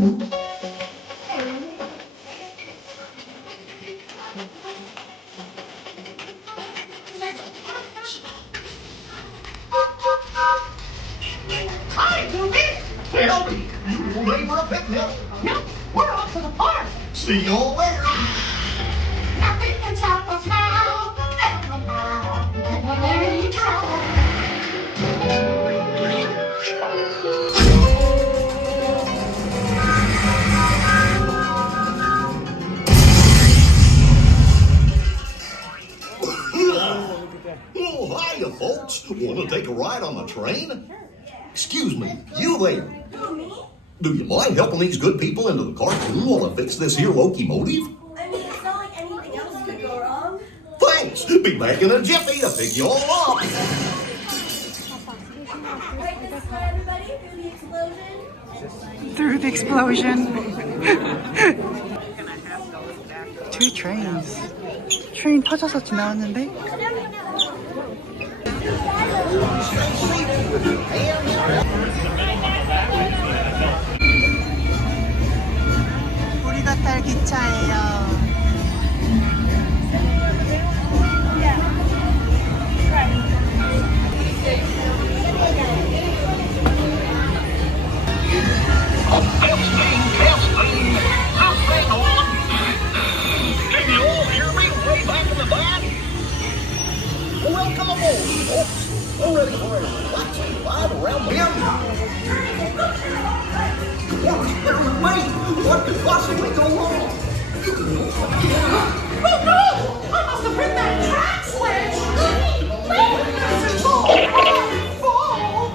Hi, Goofy! Well, you ready for a picnic? Yep, we're off to the park. See you all later. Nothing can stop us now. There you go. Oh, hiya, folks. Want to take a ride on the train? Excuse me, you there. Do you mind helping these good people into the cartoon while I fix this here locomotive? I mean, it's not like anything else could go wrong. Thanks. Be back in a jiffy to pick you all up. Right this way, everybody, through the explosion. Through the explosion. Two trains. 트레인 터져서 지나왔는데 우리가 탈 기차예요. Welcome aboard, folks. We're ready for a relaxing ride around the area. Wait, what could possibly go wrong? Oh no! I must have hit that track switch! This is all my fault!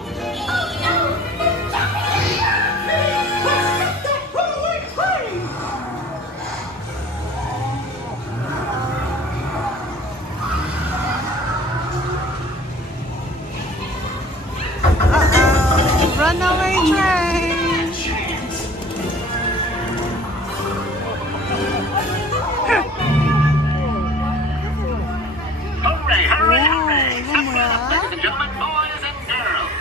Oh no! Let's get that runaway train! Runaway train. Hooray, hooray, hooray! Step right up, ladies and gentlemen, boys and girls.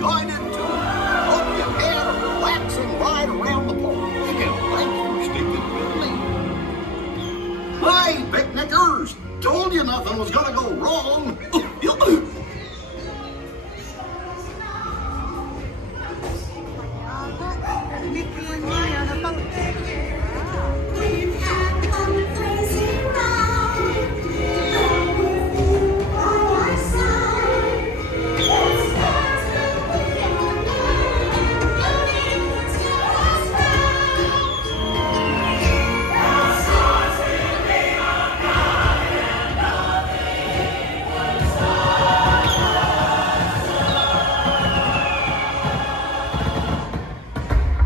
guided tour of your head a relaxing ride around the park. And thanks for sticking with me. Hey, picnickers! Told you nothing was gonna go wrong.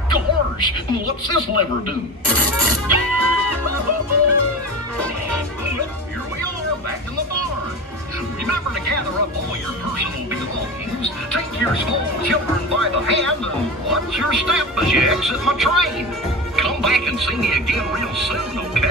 Gosh, what's this lever do? Here we are, back in the barn. Remember to gather up all your personal belongings, take your small children by the hand, and watch your step as you exit my train. Come back and see me again real soon, okay?